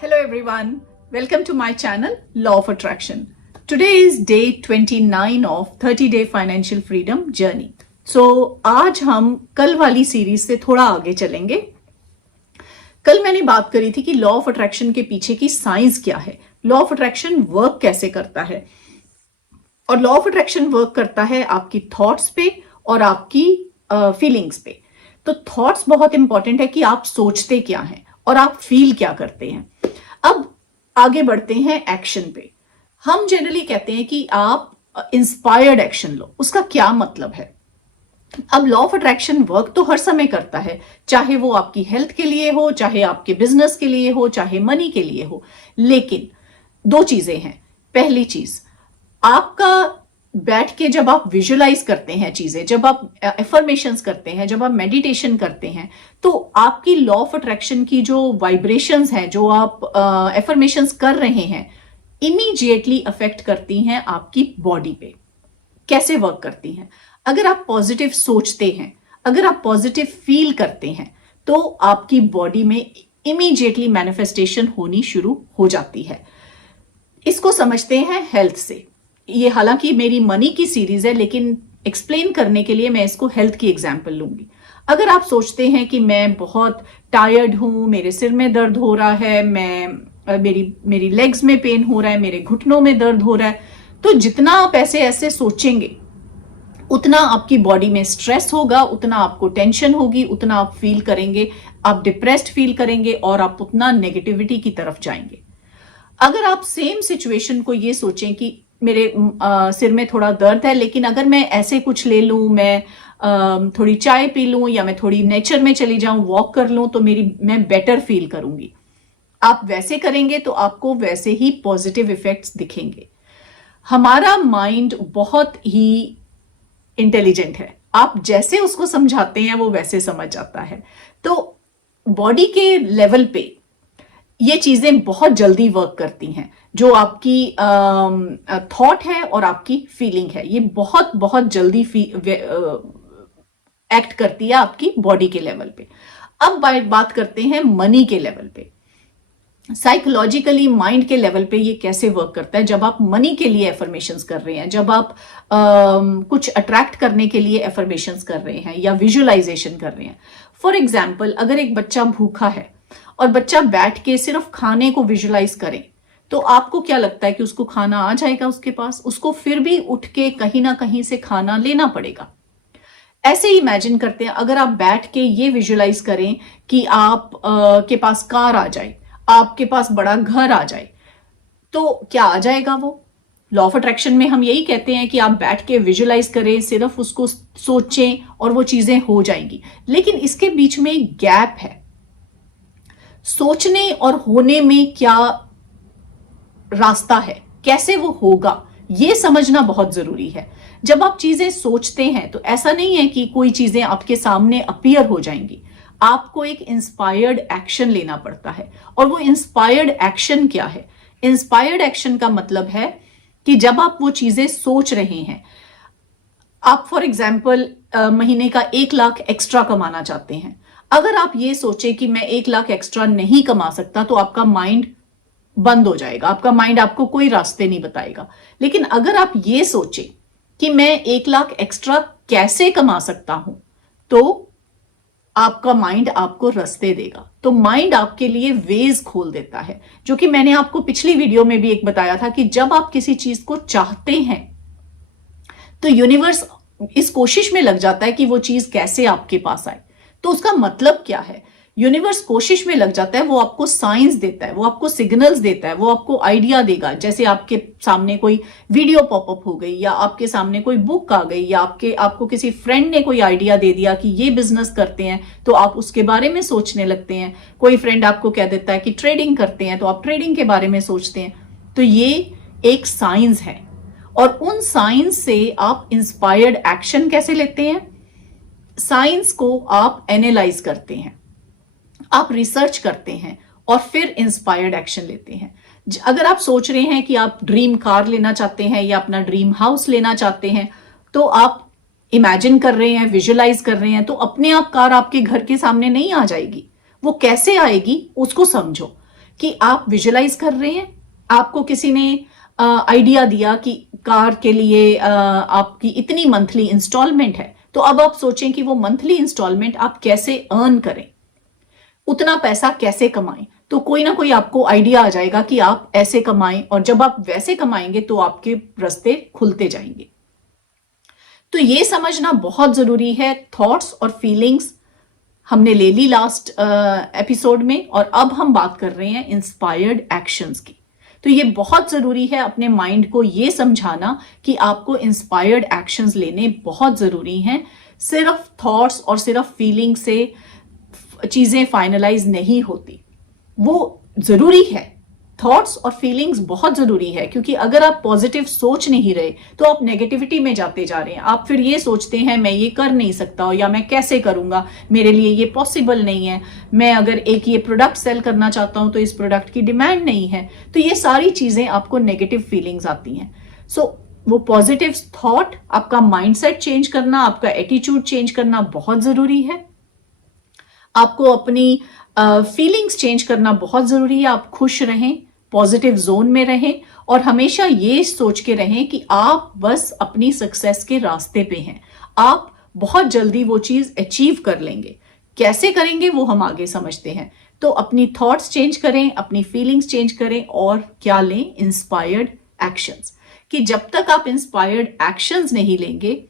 Hello everyone, welcome to my channel Law of Attraction. Today is day 29 of 30 Day Financial Freedom Journey. So आज हम कल वाली series से थोड़ा आगे चलेंगे. कल मैंने बात करी थी कि लॉ ऑफ अट्रैक्शन के पीछे की साइंस क्या है, लॉ ऑफ अट्रैक्शन वर्क कैसे करता है. और लॉ ऑफ अट्रैक्शन वर्क करता है आपकी थॉट्स पे और आपकी फीलिंग्स पे. तो थॉट्स बहुत इंपॉर्टेंट है कि आप सोचते क्या हैं और आप फील क्या करते हैं. अब आगे बढ़ते हैं एक्शन पे. हम जनरली कहते हैं कि आप इंस्पायर्ड एक्शन लो. उसका क्या मतलब है? अब लॉ ऑफ अट्रैक्शन वर्क तो हर समय करता है, चाहे वो आपकी हेल्थ के लिए हो, चाहे आपके बिजनेस के लिए हो, चाहे मनी के लिए हो. लेकिन दो चीजें हैं. पहली चीज, आपका बैठ के जब आप विजुअलाइज करते हैं चीजें, जब आप एफर्मेशंस करते हैं, जब आप मेडिटेशन करते हैं, तो आपकी लॉ ऑफ अट्रैक्शन की जो वाइब्रेशंस हैं, जो आप एफर्मेशंस कर रहे हैं, इमीडिएटली अफेक्ट करती हैं आपकी बॉडी पे. कैसे वर्क करती हैं? अगर आप पॉजिटिव सोचते हैं, अगर आप पॉजिटिव फील करते हैं, तो आपकी बॉडी में इमीडिएटली मैनिफेस्टेशन होनी शुरू हो जाती है. इसको समझते हैं हेल्थ से. ये हालांकि मेरी मनी की सीरीज है, लेकिन एक्सप्लेन करने के लिए मैं इसको हेल्थ की एग्जांपल लूंगी. अगर आप सोचते हैं कि मैं बहुत टायर्ड हूं, मेरे सिर में दर्द हो रहा है, मेरी लेग्स में पेन हो रहा है, मेरे घुटनों में दर्द हो रहा है, तो जितना आप ऐसे सोचेंगे उतना आपकी बॉडी में स्ट्रेस होगा, उतना आपको टेंशन होगी, उतना आप फील करेंगे, आप डिप्रेस्ड फील करेंगे और आप उतना नेगेटिविटी की तरफ जाएंगे. अगर आप सेम सिचुएशन को ये सोचें कि मेरे सिर में थोड़ा दर्द है, लेकिन अगर मैं ऐसे कुछ ले लूं, मैं थोड़ी चाय पी लूं, या मैं थोड़ी नेचर में चली जाऊं, वॉक कर लूं, तो मैं बेटर फील करूंगी. आप वैसे करेंगे तो आपको वैसे ही पॉजिटिव इफेक्ट्स दिखेंगे. हमारा माइंड बहुत ही इंटेलिजेंट है. आप जैसे उसको समझाते हैं वो वैसे समझ जाता है. तो बॉडी के लेवल पे ये चीजें बहुत जल्दी वर्क करती हैं. जो आपकी थॉट है और आपकी फीलिंग है, ये बहुत बहुत जल्दी एक्ट करती है आपकी बॉडी के लेवल पे. अब बात करते हैं मनी के लेवल पे. साइकोलॉजिकली माइंड के लेवल पे ये कैसे वर्क करता है. जब आप मनी के लिए एफर्मेशंस कर रहे हैं, जब आप कुछ अट्रैक्ट करने के लिए एफर्मेशंस कर रहे हैं या विजुअलाइजेशन कर रहे हैं. फॉर एग्जाम्पल, अगर एक बच्चा भूखा है और बच्चा बैठ के सिर्फ खाने को विजुअलाइज करे, तो आपको क्या लगता है कि उसको खाना आ जाएगा उसके पास? उसको फिर भी उठ के कहीं ना कहीं से खाना लेना पड़ेगा. ऐसे ही इमेजिन करते हैं, अगर आप बैठ के ये विजुअलाइज करें कि आप के पास कार आ जाए, आपके पास बड़ा घर आ जाए, तो क्या आ जाएगा वो? लॉ ऑफ अट्रैक्शन में हम यही कहते हैं कि आप बैठ के विजुअलाइज करें, सिर्फ उसको सोचें और वो चीजें हो जाएंगी. लेकिन इसके बीच में एक गैप है. सोचने और होने में क्या रास्ता है, कैसे वो होगा, ये समझना बहुत जरूरी है. जब आप चीजें सोचते हैं तो ऐसा नहीं है कि कोई चीजें आपके सामने अपीयर हो जाएंगी. आपको एक इंस्पायर्ड एक्शन लेना पड़ता है. और वो इंस्पायर्ड एक्शन क्या है? इंस्पायर्ड एक्शन का मतलब है कि जब आप वो चीजें सोच रहे हैं, आप फॉर एग्जाम्पल महीने का 1 लाख एक्स्ट्रा कमाना चाहते हैं. अगर आप ये सोचे कि मैं 1 लाख एक्स्ट्रा नहीं कमा सकता, तो आपका माइंड बंद हो जाएगा. आपका माइंड आपको कोई रास्ते नहीं बताएगा. लेकिन अगर आप ये सोचे कि मैं 1 लाख एक्स्ट्रा कैसे कमा सकता हूं, तो आपका माइंड आपको रास्ते देगा. तो माइंड आपके लिए वेज खोल देता है, जो कि मैंने आपको पिछली वीडियो में भी एक बताया था कि जब आप किसी चीज को चाहते हैं तो यूनिवर्स इस कोशिश में लग जाता है कि वो चीज कैसे आपके पास आए. तो उसका मतलब क्या है? यूनिवर्स कोशिश में लग जाता है, वो आपको साइंस देता है, वो आपको सिग्नल्स देता है, वो आपको आइडिया देगा. जैसे आपके सामने कोई वीडियो पॉपअप हो गई, या आपके सामने कोई बुक आ गई, या आपको किसी फ्रेंड ने कोई आइडिया दे दिया कि ये बिजनेस करते हैं, तो आप उसके बारे में सोचने लगते हैं. कोई फ्रेंड आपको कह देता है कि ट्रेडिंग करते हैं, तो आप ट्रेडिंग के बारे में सोचते हैं. तो ये एक साइंस है. और उन साइंस से आप इंस्पायर्ड एक्शन कैसे लेते हैं? साइंस को आप एनालाइज करते हैं, आप रिसर्च करते हैं और फिर इंस्पायर्ड एक्शन लेते हैं. अगर आप सोच रहे हैं कि आप ड्रीम कार लेना चाहते हैं या अपना ड्रीम हाउस लेना चाहते हैं, तो आप इमेजिन कर रहे हैं, विजुअलाइज कर रहे हैं, तो अपने आप कार आपके घर के सामने नहीं आ जाएगी. वो कैसे आएगी उसको समझो. कि आप विजुलाइज कर रहे हैं, आपको किसी ने आइडिया दिया कि कार के लिए आपकी इतनी मंथली इंस्टॉलमेंट है, तो अब आप सोचें कि वो मंथली इंस्टॉलमेंट आप कैसे अर्न करें, उतना पैसा कैसे कमाएं। तो कोई ना कोई आपको आइडिया आ जाएगा कि आप ऐसे कमाएं, और जब आप वैसे कमाएंगे तो आपके रास्ते खुलते जाएंगे। तो ये समझना बहुत जरूरी है। थॉट्स और फीलिंग्स हमने ले ली लास्ट एपिसोड में, और अब हम बात कर रहे हैं इंस्पायर्ड एक्शंस की। तो ये बहुत जरूरी है अपने माइंड को ये समझाना कि आपको इंस्पायर्ड एक्शंस लेने बहुत जरूरी हैं। सिर्फ थॉट्स और सिर्फ फीलिंग से चीजें फाइनलाइज नहीं होती, वो जरूरी है। थॉट्स और फीलिंग्स बहुत जरूरी है, क्योंकि अगर आप पॉजिटिव सोच नहीं रहे तो आप नेगेटिविटी में जाते जा रहे हैं। आप फिर ये सोचते हैं मैं ये कर नहीं सकता, या मैं कैसे करूंगा, मेरे लिए ये पॉसिबल नहीं है, मैं अगर एक ये प्रोडक्ट सेल करना चाहता हूं तो इस प्रोडक्ट की डिमांड नहीं है। तो ये सारी चीजें आपको नेगेटिव फीलिंग्स आती हैं। सो वो पॉजिटिव थॉट, आपका माइंडसेट चेंज करना, आपका एटीट्यूड चेंज करना बहुत जरूरी है। आपको अपनी फीलिंग्स चेंज करना बहुत जरूरी है। आप खुश रहें, पॉजिटिव जोन में रहें, और हमेशा ये सोच के रहें कि आप बस अपनी सक्सेस के रास्ते पे हैं। आप बहुत जल्दी वो चीज अचीव कर लेंगे। कैसे करेंगे वो हम आगे समझते हैं। तो अपनी थॉट्स चेंज करें, अपनी फीलिंग्स चेंज करें, और क्या लें? Inspired actions. कि जब तक आप इंस्पायर्ड एक्शंस नहीं लेंगे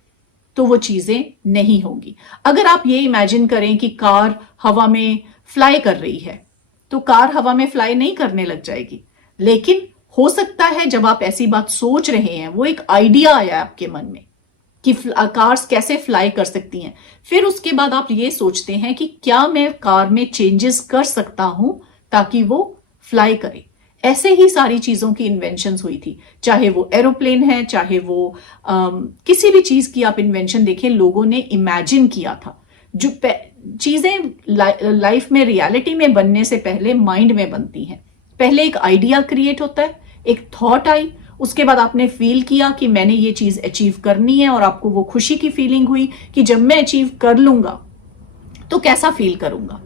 तो वो चीजें नहीं होंगी। अगर आप ये इमेजिन करें कि कार हवा में फ्लाई कर रही है, तो कार हवा में फ्लाई नहीं करने लग जाएगी। लेकिन हो सकता है जब आप ऐसी बात सोच रहे हैं, वो एक आइडिया आया आपके मन में कि कार्स कैसे फ्लाई कर सकती हैं, फिर उसके बाद आप ये सोचते हैं कि क्या मैं कार में चेंजेस कर सकता हूं ताकि वो फ्लाई करे। ऐसे ही सारी चीजों की इन्वेंशंस हुई थी, चाहे वो एरोप्लेन है, चाहे वो किसी भी चीज की आप इन्वेंशन देखें, लोगों ने इमेजिन किया था। जो चीजें लाइफ में रियलिटी में बनने से पहले माइंड में बनती हैं। पहले एक आइडिया क्रिएट होता है, एक थॉट आई, उसके बाद आपने फील किया कि मैंने ये चीज अचीव करनी है, और आपको वो खुशी की फीलिंग हुई कि जब मैं अचीव कर लूंगा तो कैसा फील करूंगा।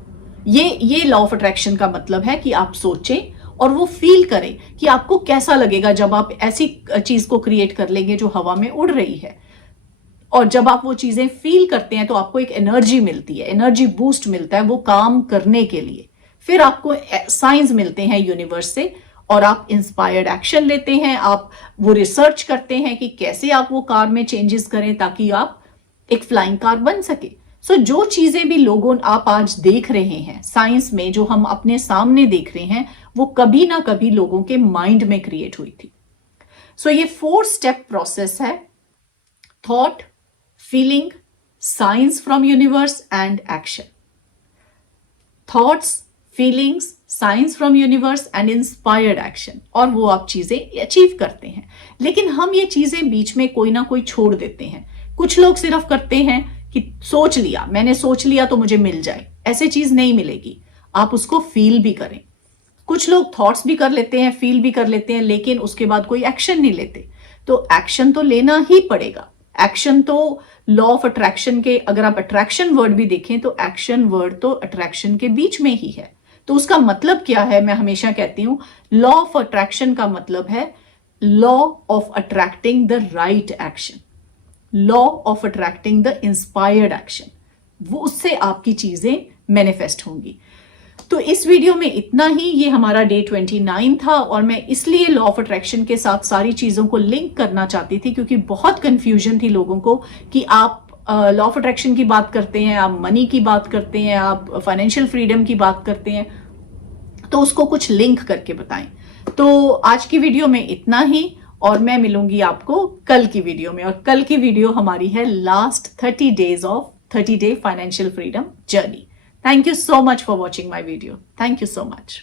ये लॉ ऑफ अट्रैक्शन का मतलब है कि आप सोचें और वो फील करें कि आपको कैसा लगेगा जब आप ऐसी चीज को क्रिएट कर लेंगे जो हवा में उड़ रही है। और जब आप वो चीजें फील करते हैं तो आपको एक एनर्जी मिलती है, एनर्जी बूस्ट मिलता है वो काम करने के लिए। फिर आपको साइंस मिलते हैं यूनिवर्स से, और आप इंस्पायर्ड एक्शन लेते हैं। आप वो रिसर्च करते हैं कि कैसे आप वो कार में चेंजेस करें ताकि आप एक फ्लाइंग कार बन सके। सो जो चीजें भी लोगों आप आज देख रहे हैं साइंस में, जो हम अपने सामने देख रहे हैं, वो कभी ना कभी लोगों के माइंड में क्रिएट हुई थी। सो ये 4 स्टेप प्रोसेस है: thought, feeling, science from universe and action. Thoughts, feelings, science from universe and inspired action, और वो आप चीजें अचीव करते हैं। लेकिन हम ये चीजें बीच में कोई ना कोई छोड़ देते हैं। कुछ लोग सिर्फ करते हैं कि सोच लिया, मैंने सोच लिया तो मुझे मिल जाए। ऐसे चीज नहीं मिलेगी, आप उसको फील भी करें। कुछ लोग थॉट्स भी कर लेते हैं, फील भी कर लेते हैं, लेकिन उसके बाद कोई एक्शन नहीं लेते। तो एक्शन तो लेना ही पड़ेगा। एक्शन तो लॉ ऑफ अट्रैक्शन के, अगर आप अट्रैक्शन वर्ड भी देखें तो एक्शन वर्ड तो अट्रैक्शन के बीच में ही है। तो उसका मतलब क्या है? मैं हमेशा कहती हूं, लॉ ऑफ अट्रैक्शन का मतलब है law of attracting the right action, law of attracting the inspired action. वो उससे आपकी चीजें मैनिफेस्ट होंगी। तो इस वीडियो में इतना ही। ये हमारा डे 29 था, और मैं इसलिए लॉ ऑफ अट्रैक्शन के साथ सारी चीजों को लिंक करना चाहती थी, क्योंकि बहुत कंफ्यूजन थी लोगों को कि आप लॉ ऑफ अट्रैक्शन की बात करते हैं, आप मनी की बात करते हैं, आप फाइनेंशियल फ्रीडम की बात करते हैं, तो उसको कुछ लिंक करके बताएं। तो आज की वीडियो में इतना ही, और मैं मिलूंगी आपको कल की वीडियो में। और कल की वीडियो हमारी है last 30 days of 30 day financial freedom journey. Thank you so much for watching my video. Thank you so much.